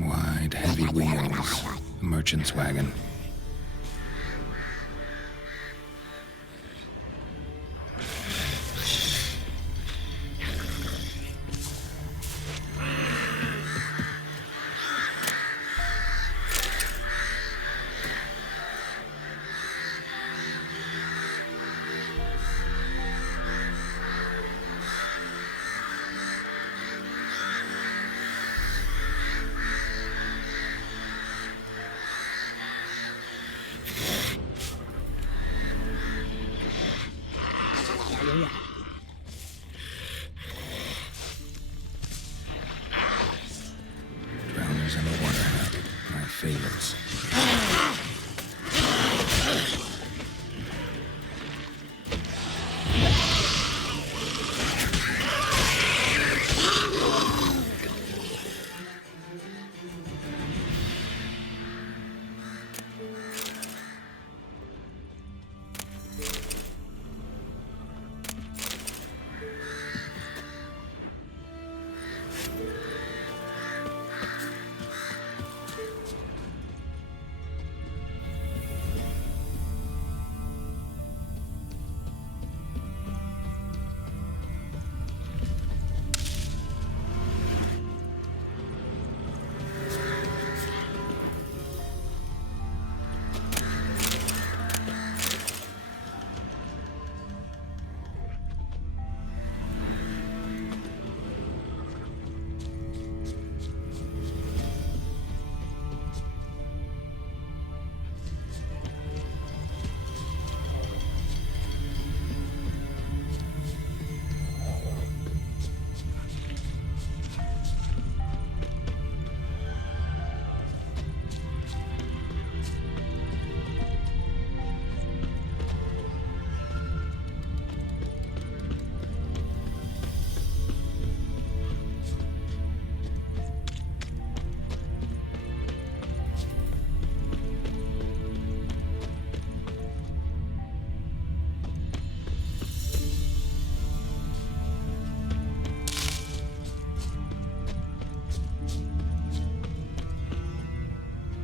Wide, heavy wheels, a merchant's wagon. Drowners in the water hat, my favorites.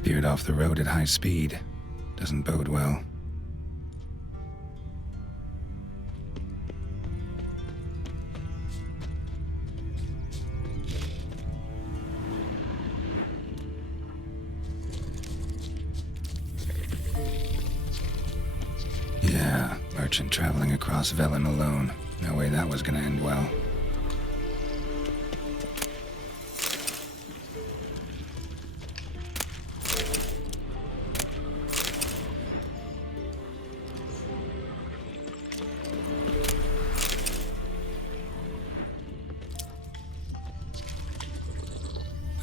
Veered off the road at high speed. Doesn't bode well. Yeah, merchant traveling across Velen alone. No way that was gonna end well.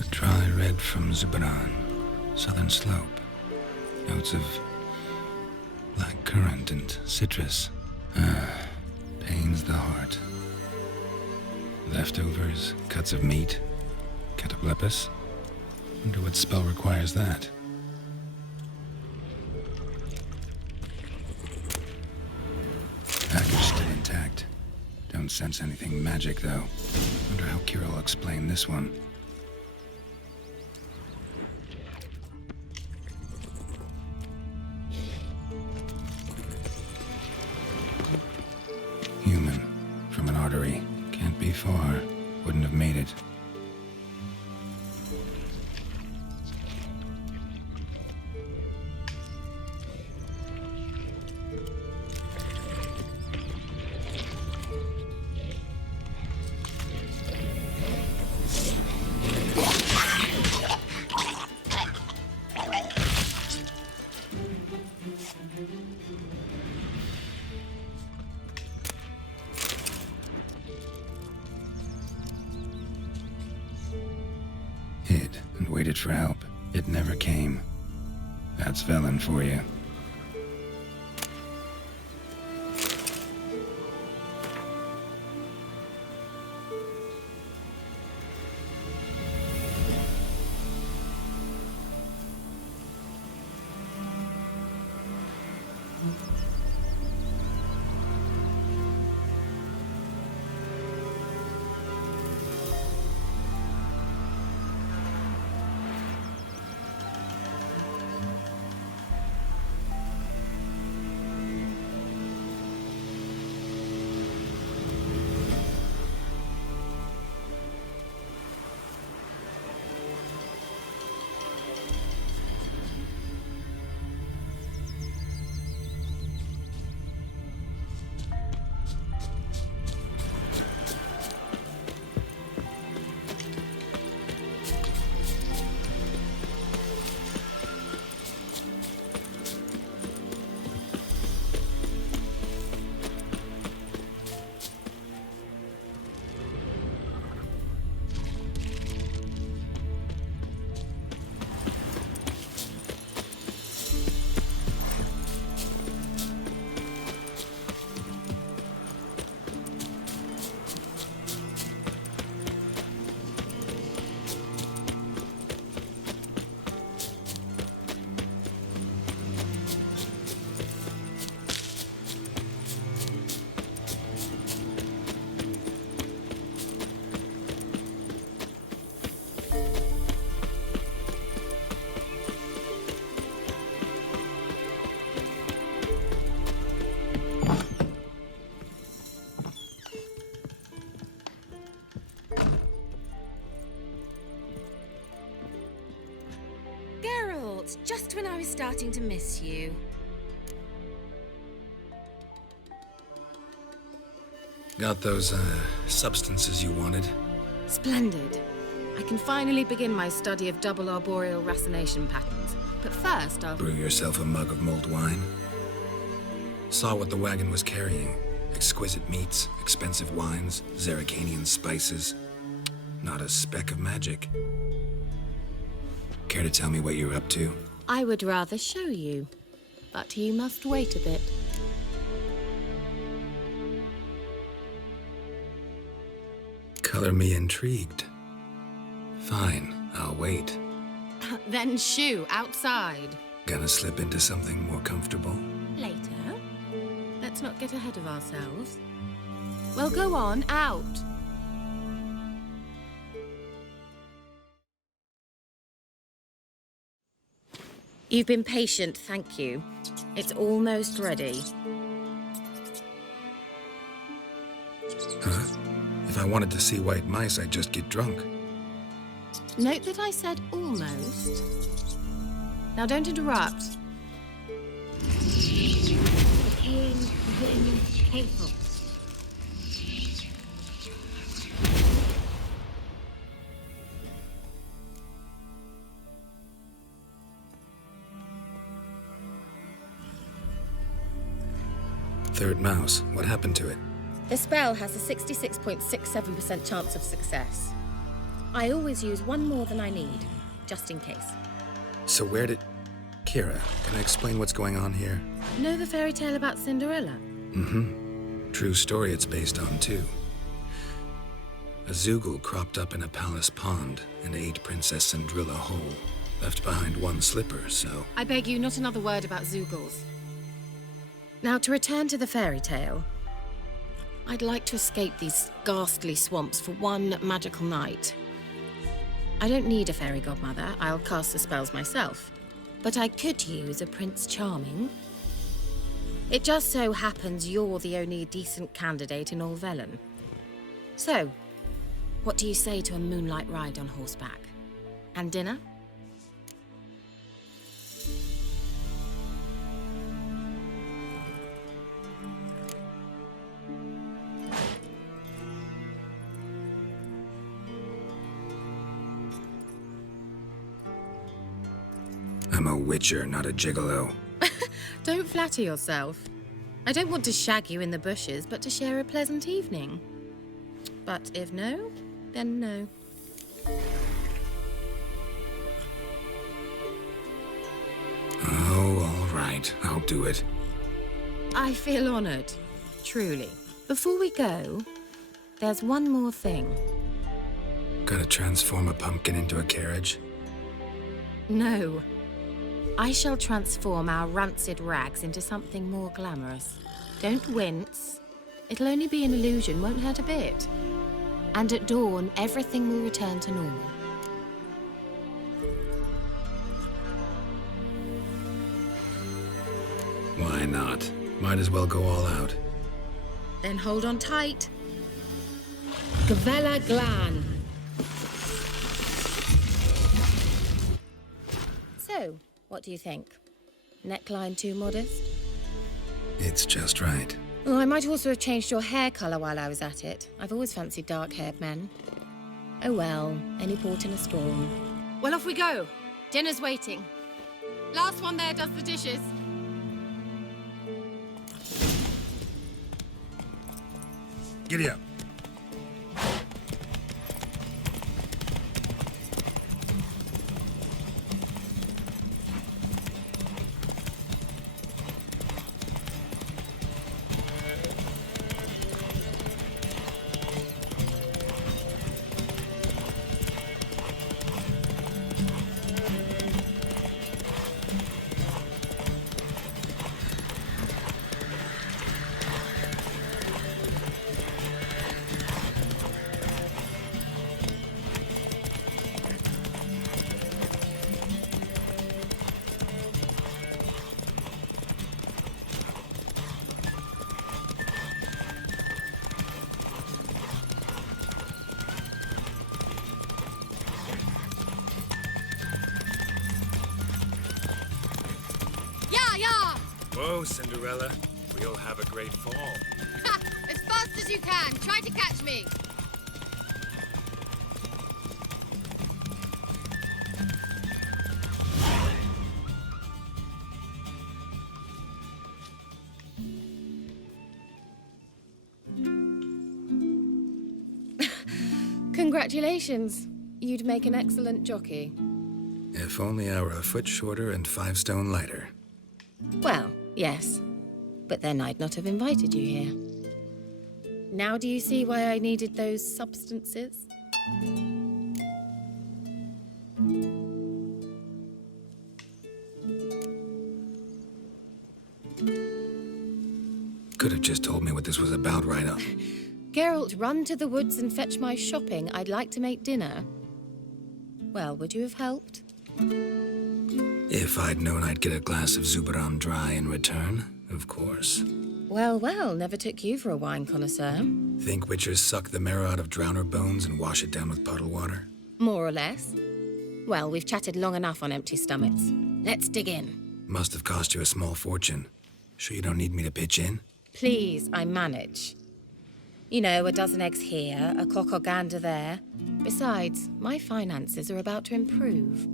Dry red from Zubaran, southern slope. Notes of black currant and citrus. Pains the heart. Leftovers, cuts of meat, cataplepis. Wonder what spell requires that. Package still intact. Don't sense anything magic though. Wonder how Kira will explain this one. Human, from an artery. Can't be far. Wouldn't have made it. Hid and waited for help. It never came. That's Velen for you. That's just when I was starting to miss you. Got those, substances you wanted? Splendid. I can finally begin my study of double arboreal racination patterns. But first, I'll... Brew yourself a mug of mulled wine. Saw what the wagon was carrying. Exquisite meats, expensive wines, Zerricanian spices. Not a speck of magic. Care to tell me what you're up to? I would rather show you, but you must wait a bit. Color me intrigued. Fine, I'll wait. Then shoo, outside. Gonna slip into something more comfortable? Later. Let's not get ahead of ourselves. Well, go on, out. You've been patient, thank you. It's almost ready. Huh? If I wanted to see white mice, I'd just get drunk. Note that I said almost. Now don't interrupt. Third mouse, what happened to it? The spell has a 66.67% chance of success. I always use one more than I need, just in case. So where did... Kira, can I explain what's going on here? Know the fairy tale about Cinderella? Mm-hmm. True story it's based on, too. A Zoogle cropped up in a palace pond and ate Princess Cinderella whole. Left behind one slipper, so... I beg you, not another word about Zoogles. Now, to return to the fairy tale, I'd like to escape these ghastly swamps for one magical night. I don't need a fairy godmother, I'll cast the spells myself. But I could use a Prince Charming. It just so happens you're the only decent candidate in all Velen. So, what do you say to a moonlight ride on horseback? And dinner? I'm a witcher, not a gigolo. Don't flatter yourself. I don't want to shag you in the bushes, but to share a pleasant evening. But if no, then no. Oh, all right. I'll do it. I feel honored, truly. Before we go, there's one more thing. Gotta transform a pumpkin into a carriage? No. I shall transform our rancid rags into something more glamorous. Don't wince. It'll only be an illusion, won't hurt a bit. And at dawn, everything will return to normal. Why not? Might as well go all out. Then hold on tight. Gavella Glan. So, what do you think? Neckline too modest? It's just right. Oh, I might also have changed your hair colour while I was at it. I've always fancied dark-haired men. Oh well, any port in a storm. Well, off we go. Dinner's waiting. Last one there does the dishes. Giddy up. Whoa, Cinderella. We'll have a great fall. Ha! As fast as you can. Try to catch me. Congratulations. You'd make an excellent jockey. If only I were a foot shorter and 5 stone lighter. Well, yes. But then I'd not have invited you here. Now do you see why I needed those substances? Could have just told me what this was about right up. Geralt, run to the woods and fetch my shopping. I'd like to make dinner. Well, would you have helped? If I'd known I'd get a glass of Zubaram dry in return, of course. Well, well, never took you for a wine connoisseur. Think witchers suck the marrow out of drowner bones and wash it down with puddle water? More or less. Well, we've chatted long enough on empty stomachs. Let's dig in. Must have cost you a small fortune. Sure you don't need me to pitch in? Please, I manage. You know, a dozen eggs here, a cock or gander there. Besides, my finances are about to improve.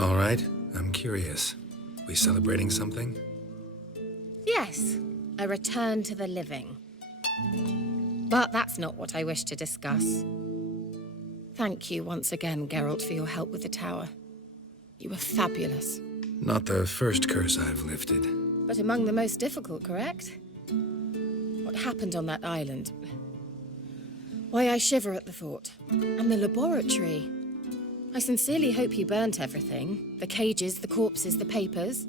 All right, I'm curious. We celebrating something? Yes, a return to the living. But that's not what I wish to discuss. Thank you once again, Geralt, for your help with the tower. You were fabulous. Not the first curse I've lifted. But among the most difficult, correct? What happened on that island? Why, I shiver at the thought. And the laboratory. I sincerely hope you burnt everything. The cages, the corpses, the papers.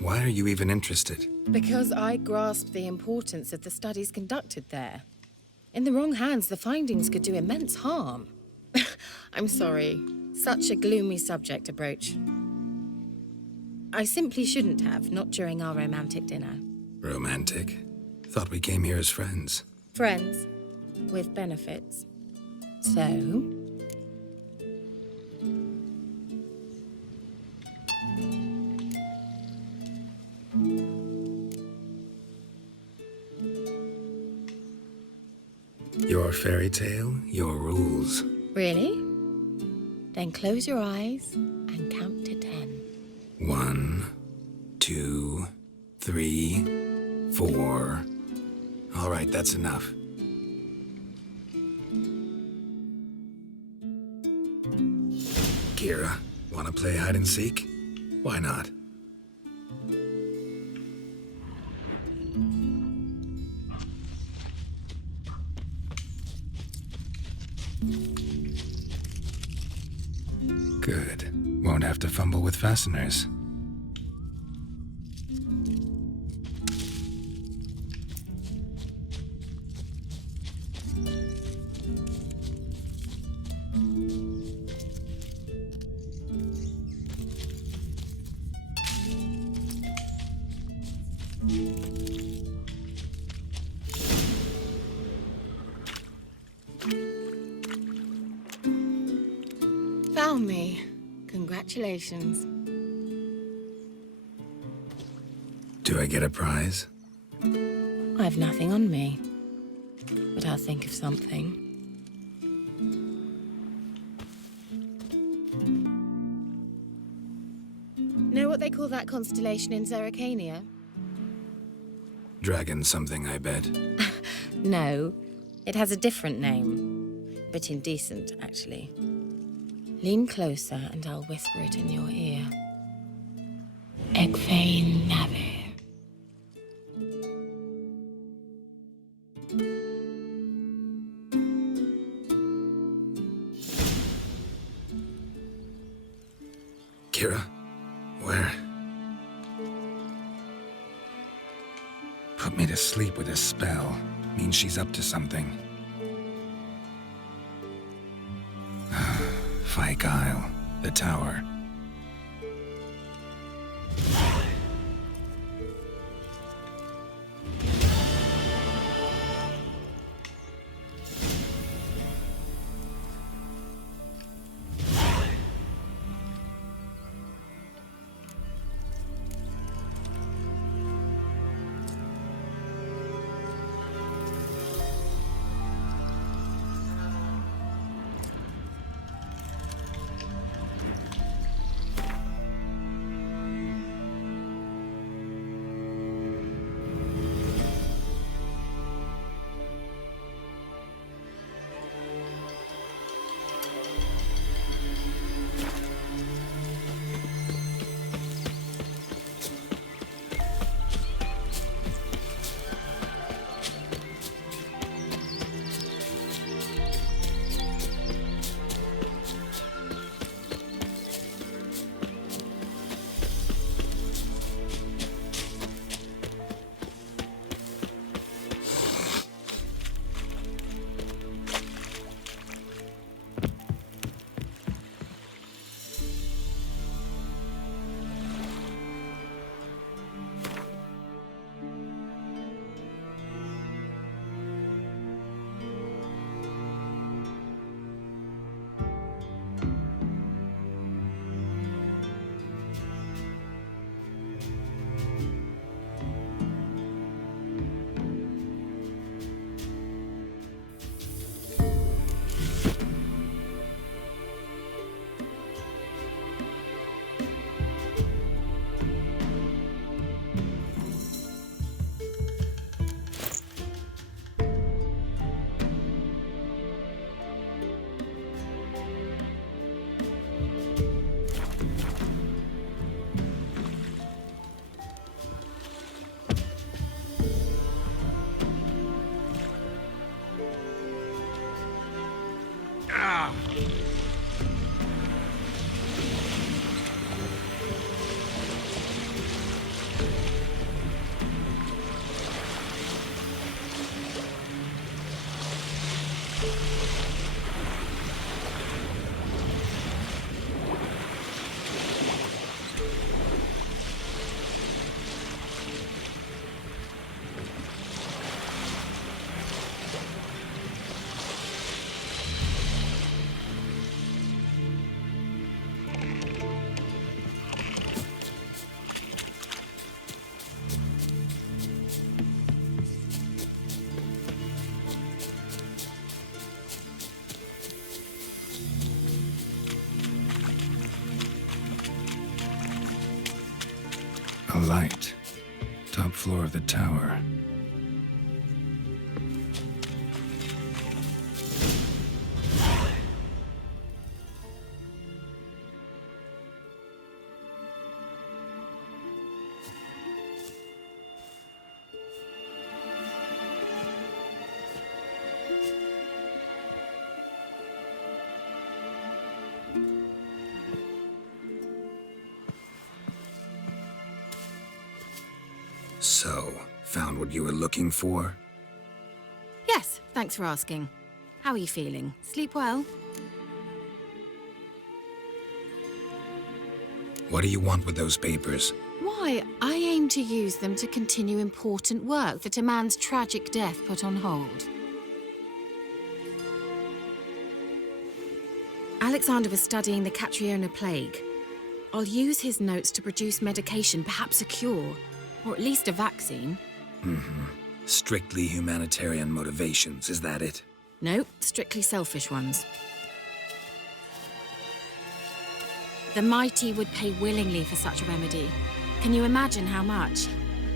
Why are you even interested? Because I grasp the importance of the studies conducted there. In the wrong hands, the findings could do immense harm. I'm sorry. Such a gloomy subject to broach. I simply shouldn't have, not during our romantic dinner. Romantic? Thought we came here as friends. Friends, with benefits. So? Your fairy tale, your rules. Really? Then close your eyes and count to 10. 1, 2, 3, 4. All right, that's enough. Kira, wanna play hide and seek? Why not? Good. Won't have to fumble with fasteners. Found me. Congratulations. Do I get a prize? I've nothing on me, but I'll think of something. Know what they call that constellation in Zerrikania? Dragon something, I bet. No, it has a different name. Bit indecent, actually. Lean closer and I'll whisper it in your ear. Egfain Nave. Kira? Where? Put me to sleep with a spell. Means she's up to something. Fyke Isle, the tower. A light. Top floor of the tower. So, found what you were looking for? Yes, thanks for asking. How are you feeling? Sleep well? What do you want with those papers? Why, I aim to use them to continue important work that a man's tragic death put on hold. Alexander was studying the Catriona plague. I'll use his notes to produce medication, perhaps a cure, or at least a vaccine. Strictly humanitarian motivations, is that it? No, strictly selfish ones. The mighty would pay willingly for such a remedy. Can you imagine how much?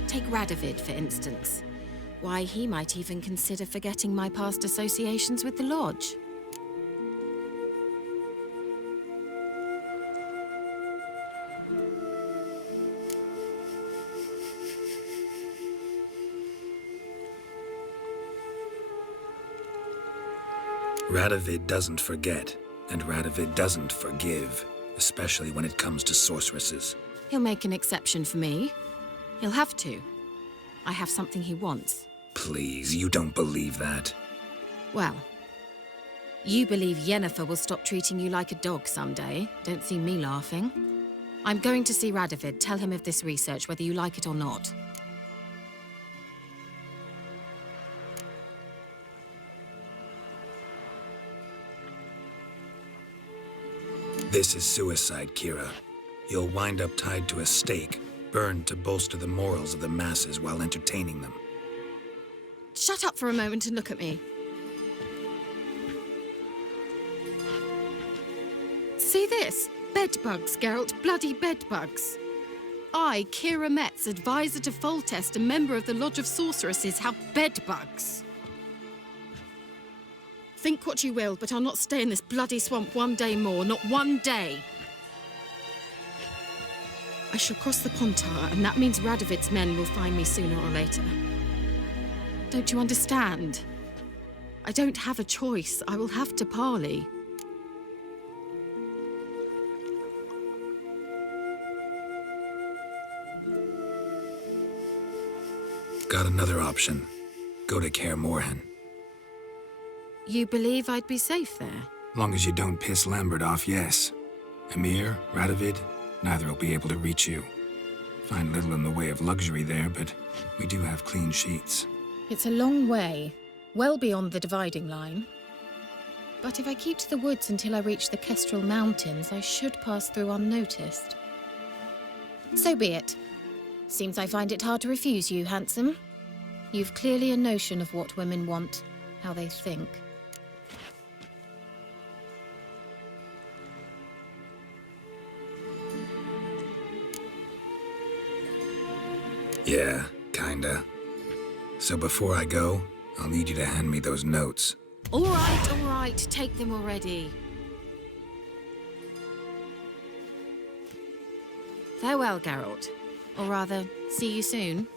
Take Radovid, for instance. Why, he might even consider forgetting my past associations with the Lodge. Radovid doesn't forget, and Radovid doesn't forgive, especially when it comes to sorceresses. He'll make an exception for me. He'll have to. I have something he wants. Please, you don't believe that. Well, you believe Yennefer will stop treating you like a dog someday. Don't see me laughing. I'm going to see Radovid. Tell him of this research, whether you like it or not. This is suicide, Kira. You'll wind up tied to a stake, burned to bolster the morals of the masses while entertaining them. Shut up for a moment and look at me. See this? Bedbugs, Geralt. Bloody bedbugs. I, Kira Metz, advisor to Foltest, a member of the Lodge of Sorceresses, have bedbugs. Think what you will, but I'll not stay in this bloody swamp one day more. Not one day. I shall cross the Pontar, and that means Radovid's men will find me sooner or later. Don't you understand? I don't have a choice. I will have to parley. Got another option. Go to Kaer Morhen. You believe I'd be safe there? Long as you don't piss Lambert off, yes. Emir, Radovid, neither will be able to reach you. Find little in the way of luxury there, but we do have clean sheets. It's a long way, well beyond the dividing line. But if I keep to the woods until I reach the Kestrel Mountains, I should pass through unnoticed. So be it. Seems I find it hard to refuse you, handsome. You've clearly a notion of what women want, how they think. Yeah, kinda. So before I go, I'll need you to hand me those notes. All right, take them already. Farewell, Geralt. Or rather, see you soon.